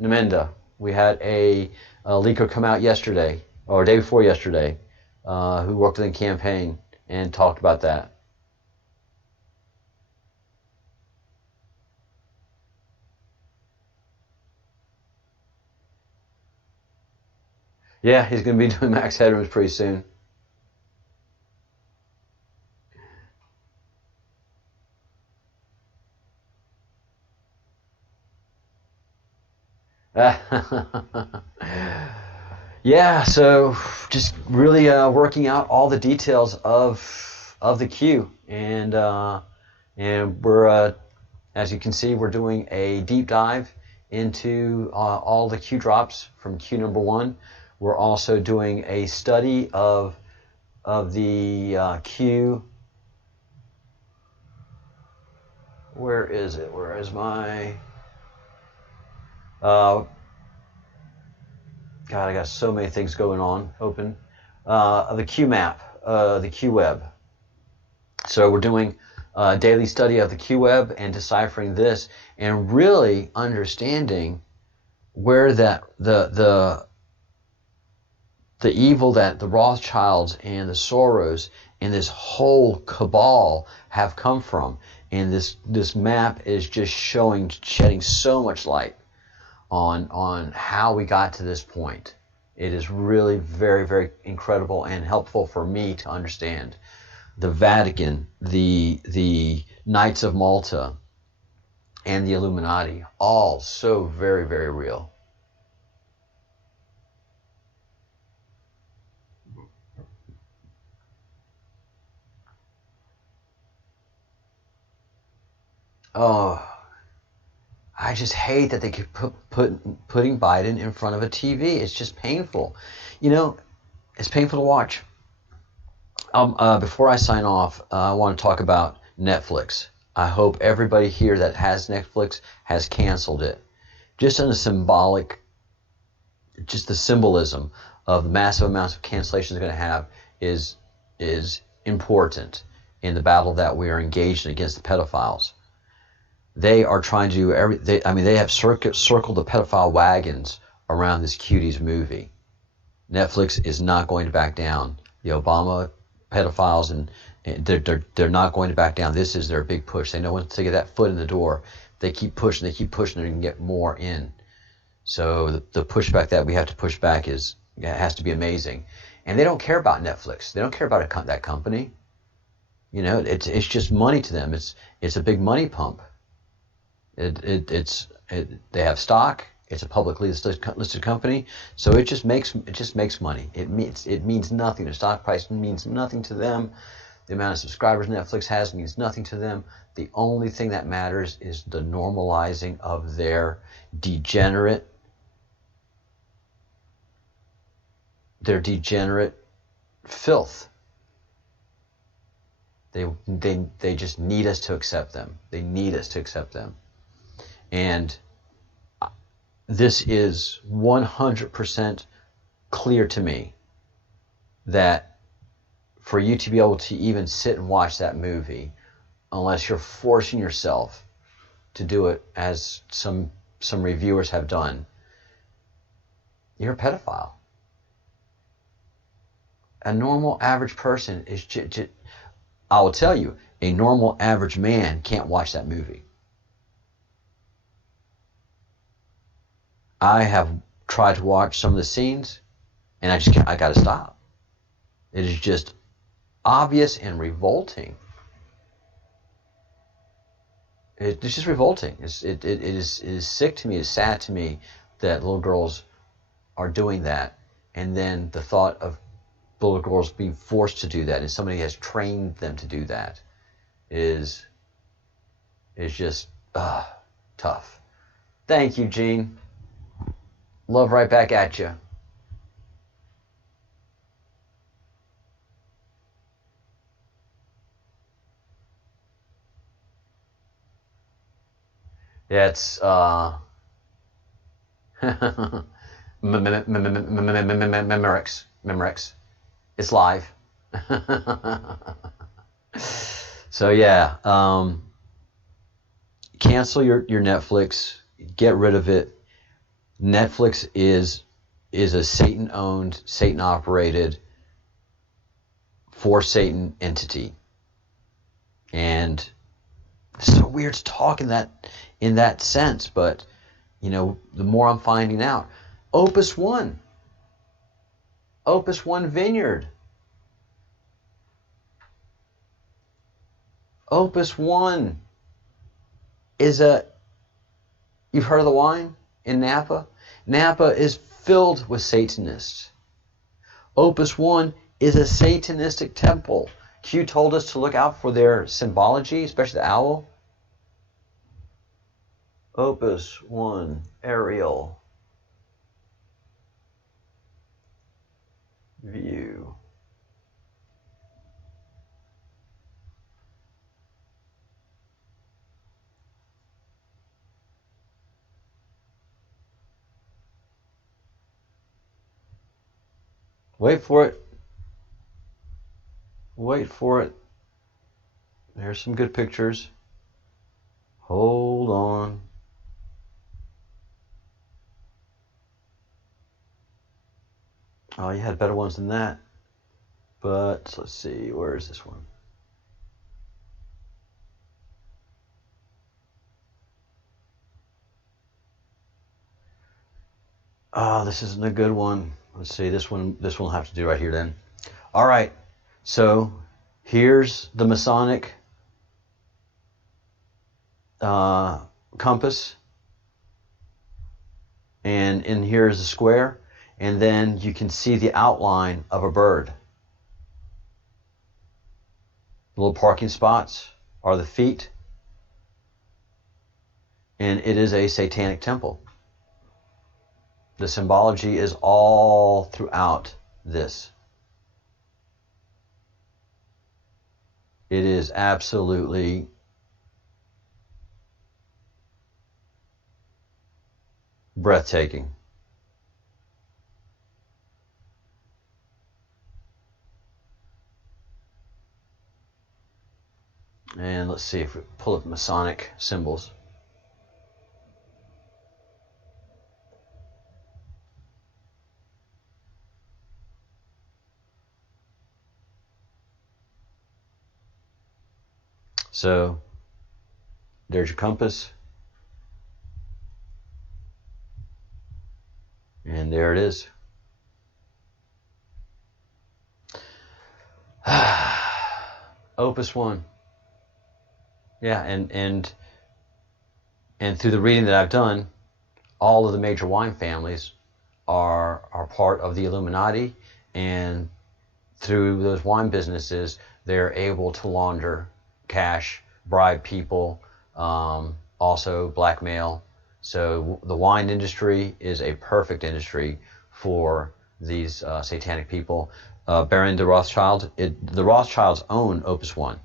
Namenda. We had a leaker come out yesterday, or day before yesterday, who worked in the campaign and talked about that. Yeah, he's going to be doing max headrooms pretty soon. Yeah, so just really working out all the details of the Q, and we're as you can see, we're doing a deep dive into all the Q drops from Q number 1. We're also doing a study of the Q. Where is it? Where is my God, I got so many things going on open. The Q map, the Q web. So we're doing a daily study of the Q web and deciphering this and really understanding where that the evil that the Rothschilds and the Soros and this whole cabal have come from. And this map is just shedding so much light on how we got to this point. It is really very, very incredible and helpful for me to understand. The Vatican, the Knights of Malta, and the Illuminati, all so very, very real. Oh, I just hate that they keep putting Biden in front of a TV. It's just painful. You know, it's painful to watch. Before I sign off, I want to talk about Netflix. I hope everybody here that has Netflix has canceled it. Just in a symbolic, just the symbolism of the massive amounts of cancellations going to have is important in the battle that we are engaged in against the pedophiles. They are trying to do they have circled the pedophile wagons around this Cuties movie. Netflix is not going to back down. The Obama pedophiles and they're not going to back down. This is their big push. They know once they get that foot in the door, they keep pushing, they can get more in. So the pushback that we have to push back has to be amazing. And they don't care about Netflix. They don't care about that company. You know, it's just money to them. It's a big money pump. They have stock. It's a publicly listed company, so it just makes money. It means nothing. The stock price means nothing to them. The amount of subscribers Netflix has means nothing to them. The only thing that matters is the normalizing of their degenerate filth. They just need us to accept them. They need us to accept them. And this is 100% clear to me that for you to be able to even sit and watch that movie, unless you're forcing yourself to do it as some reviewers have done, you're a pedophile. A normal average person is I will tell you, a normal average man can't watch that movie. I have tried to watch some of the scenes, and I got to stop. It is just obvious and revolting. It's just revolting. It is sick to me. It's sad to me that little girls are doing that, and then the thought of little girls being forced to do that, and somebody has trained them to do that, is just tough. Thank you, Gene. Love right back at you. Yeah, it's Memorex. It's live. So yeah, cancel your Netflix. Get rid of it. Netflix is a Satan-owned, Satan-operated, for Satan entity, and it's so weird to talk in that sense. But you know, the more I'm finding out, Opus One Vineyard, Opus One is you've heard of the wine in Napa? Napa is filled with Satanists. Opus One is a Satanistic temple. Q told us to look out for their symbology, especially the owl. Opus One, aerial view. Wait for it. Wait for it. There's some good pictures. Hold on. Oh, you had better ones than that. But let's see, where is this one? Oh, this isn't a good one. Let's see, this one will have to do right here then. All right, so here's the Masonic compass, and in here is the square, and then you can see the outline of a bird. The little parking spots are the feet, and it is a satanic temple. The symbology is all throughout this. It is absolutely breathtaking. And let's see if we pull up Masonic symbols. So there's your compass. And there it is. Opus 1. Yeah, and through the reading that I've done, all of the major wine families are part of the Illuminati, and through those wine businesses, they're able to launder cash, bribe people, also blackmail. So the wine industry is a perfect industry for these satanic people. Baron de Rothschild, the Rothschilds own Opus 1.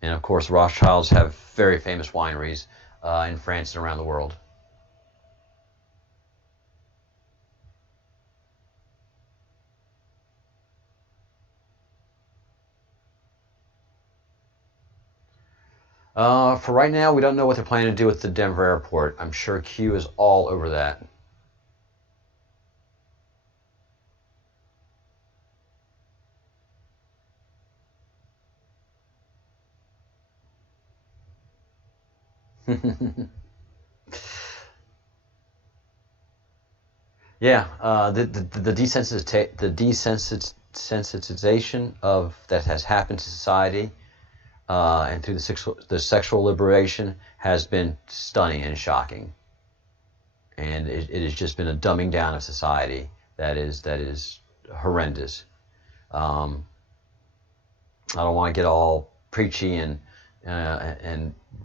And of course, the Rothschilds have very famous wineries in France and around the world. For right now, we don't know what they're planning to do with the Denver airport. I'm sure Q is all over that. Yeah, the desensitization of that has happened to society, and through the sexual liberation has been stunning and shocking, and it has just been a dumbing down of society that is horrendous. I don't want to get all preachy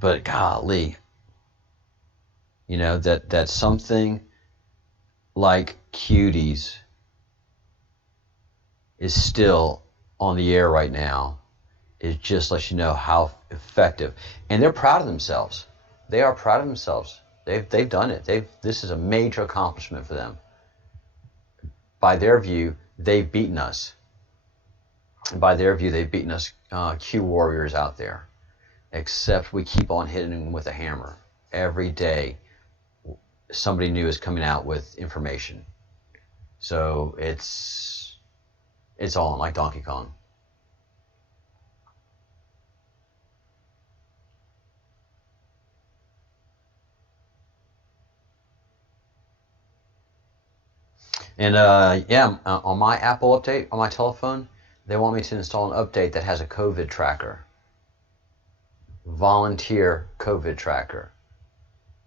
but golly, that something like Cuties is still on the air right now. It just lets you know how effective, and they're proud of themselves. They are proud of themselves. They've done it. This is a major accomplishment for them. By their view, they've beaten us. By their view, they've beaten us Q warriors out there. Except we keep on hitting them with a hammer. Every day, somebody new is coming out with information. So it's on like Donkey Kong. And on my Apple update on my telephone, they want me to install an update that has a COVID tracker. Volunteer COVID tracker.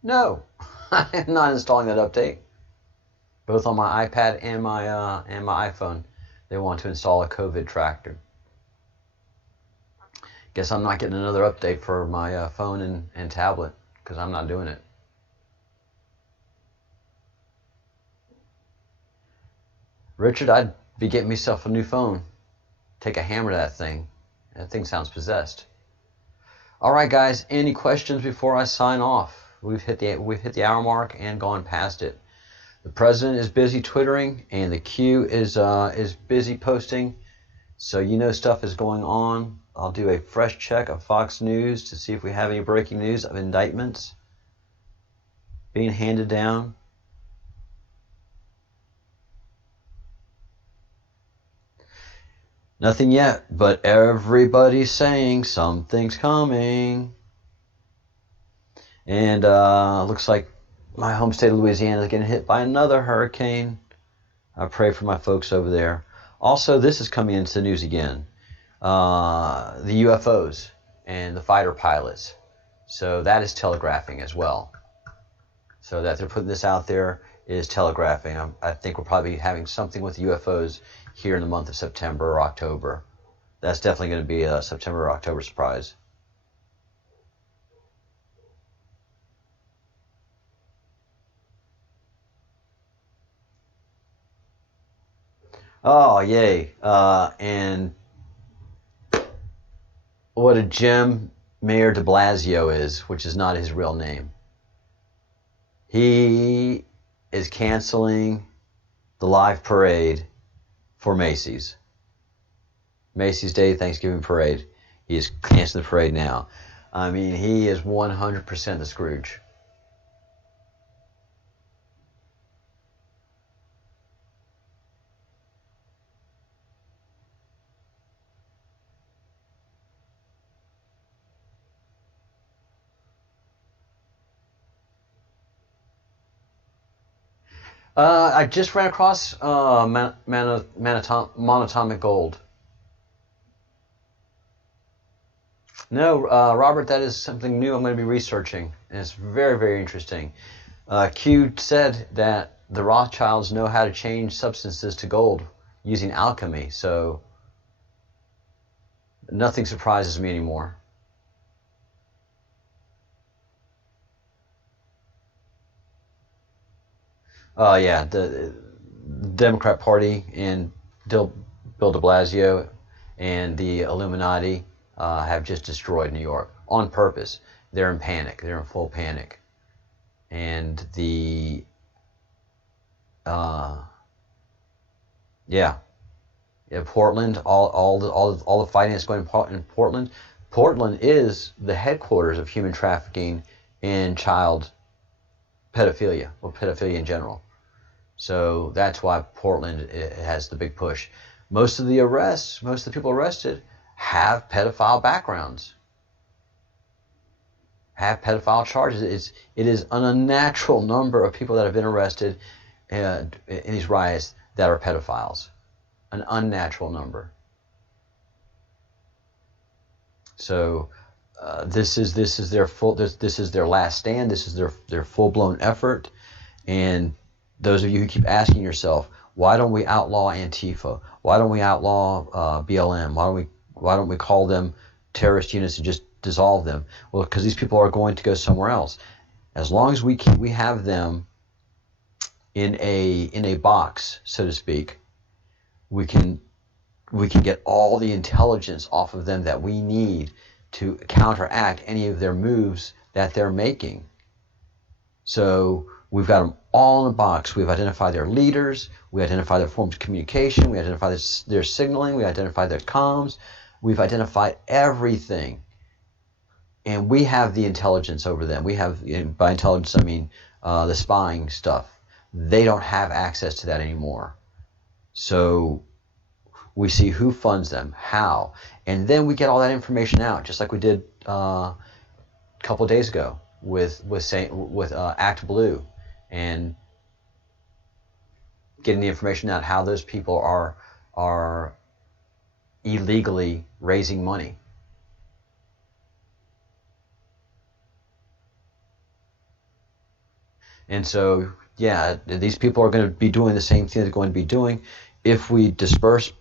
No, I'm not installing that update. Both on my iPad and my iPhone, they want to install a COVID tracker. Guess I'm not getting another update for my phone and tablet because I'm not doing it. Richard, I'd be getting myself a new phone. Take a hammer to that thing. That thing sounds possessed. All right, guys. Any questions before I sign off? We've hit the hour mark and gone past it. The president is busy twittering, and the Q is busy posting. So stuff is going on. I'll do a fresh check of Fox News to see if we have any breaking news of indictments being handed down. Nothing yet, but everybody's saying something's coming. And looks like my home state of Louisiana is getting hit by another hurricane. I pray for my folks over there. Also, this is coming into the news again. The UFOs and the fighter pilots. So that is telegraphing as well. So that they're putting this out there is telegraphing. I think we'll probably be having something with UFOs here in the month of September or October. That's definitely going to be a September or October surprise. Oh, yay. And what a gem Mayor de Blasio is, which is not his real name. He is canceling the live parade for Macy's. Macy's Day Thanksgiving Parade. He is canceling the parade now. I mean, he is 100% the Scrooge. I just ran across monatomic gold. No, Robert, that is something new I'm going to be researching, and it's very, very interesting. Q said that the Rothschilds know how to change substances to gold using alchemy, so nothing surprises me anymore. Yeah, the Democrat Party and Bill de Blasio and the Illuminati have just destroyed New York on purpose. They're in panic. They're in full panic. And yeah, Portland, all the fighting that's going on in Portland. Portland is the headquarters of human trafficking and child pedophilia, or pedophilia in general. So that's why Portland has the big push. Most of the people arrested have pedophile backgrounds, have pedophile charges. It is an unnatural number of people that have been arrested in these riots that are pedophiles, an unnatural number. So this is their last stand. This is their full-blown effort. And those of you who keep asking yourself, why don't we outlaw Antifa? Why don't we outlaw BLM? Why don't we call them terrorist units and just dissolve them? Well, because these people are going to go somewhere else. As long as we have them in a box, so to speak, we can get all the intelligence off of them that we need to counteract any of their moves that they're making. So we've got them all in a box. We've identified their leaders. We identified their forms of communication. We identified their signaling. We identified their comms. We've identified everything. And we have the intelligence over them. We have, by intelligence I mean the spying stuff. They don't have access to that anymore. So we see who funds them, how, and then we get all that information out, just like we did a couple of days ago with Act Blue, and getting the information out how those people are illegally raising money. And so, yeah, these people are going to be doing the same thing they're going to be doing. If we disperse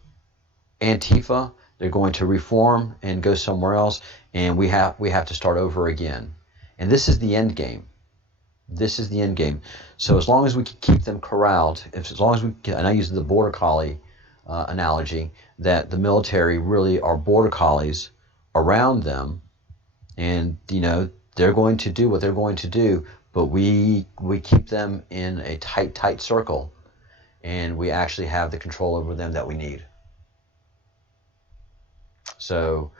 Antifa, they're going to reform and go somewhere else, and we have to start over again. And this is the end game. This is the end game. So as long as we can keep them corralled, as long as we can, and I use the border collie analogy, that the military really are border collies around them, and they're going to do what they're going to do, but we keep them in a tight circle, and we actually have the control over them that we need. So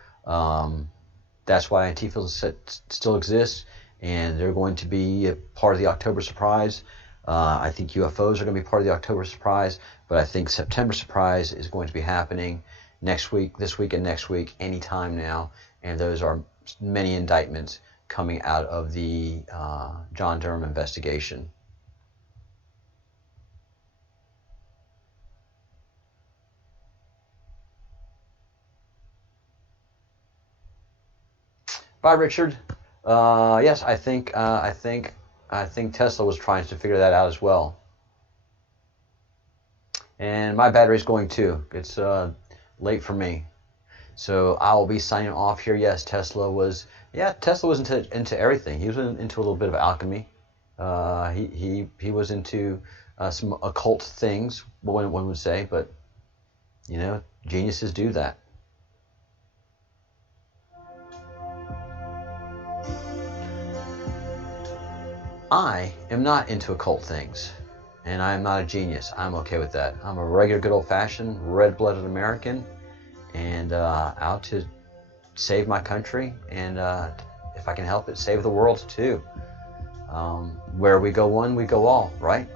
that's why Antifa still exists, and they're going to be a part of the October surprise. I think UFOs are going to be part of the October surprise, but I think September surprise is going to be happening next week, this week and next week, anytime now, and those are many indictments coming out of the John Durham investigation. Bye, Richard. Yes, I think Tesla was trying to figure that out as well. And my battery's going too. It's late for me, so I will be signing off here. Yes, Tesla was into everything. He was into a little bit of alchemy. He was into some occult things, one would say, but geniuses do that. I am not into occult things, and I am not a genius. I'm okay with that. I'm a regular, good old-fashioned, red-blooded American, and out to save my country, and if I can help it, save the world too. Where we go one, we go all, right?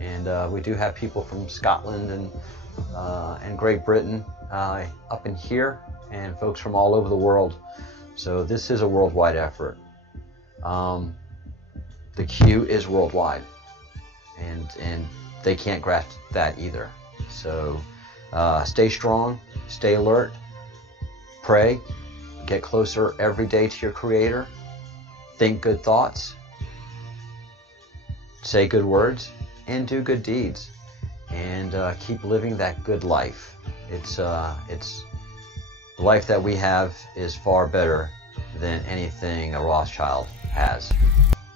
And we do have people from Scotland and Great Britain up in here, and folks from all over the world. So this is a worldwide effort. The Q is worldwide, and they can't grasp that either. So stay strong, stay alert, pray, get closer every day to your Creator, think good thoughts, say good words, and do good deeds, and keep living that good life. It's the life that we have is far better than anything a Rothschild has.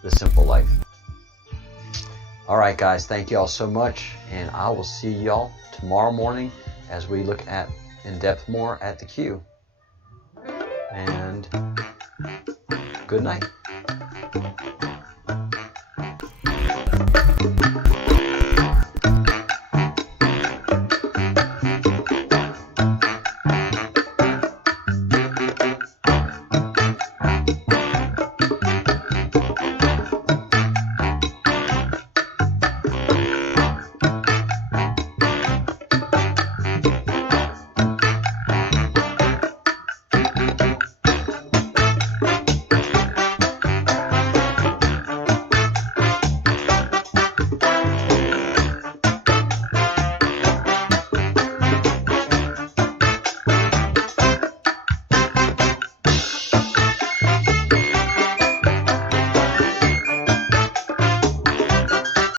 The simple life. All right, guys, thank you all so much, and I will see y'all tomorrow morning as we look at in depth more at the Q. And good night.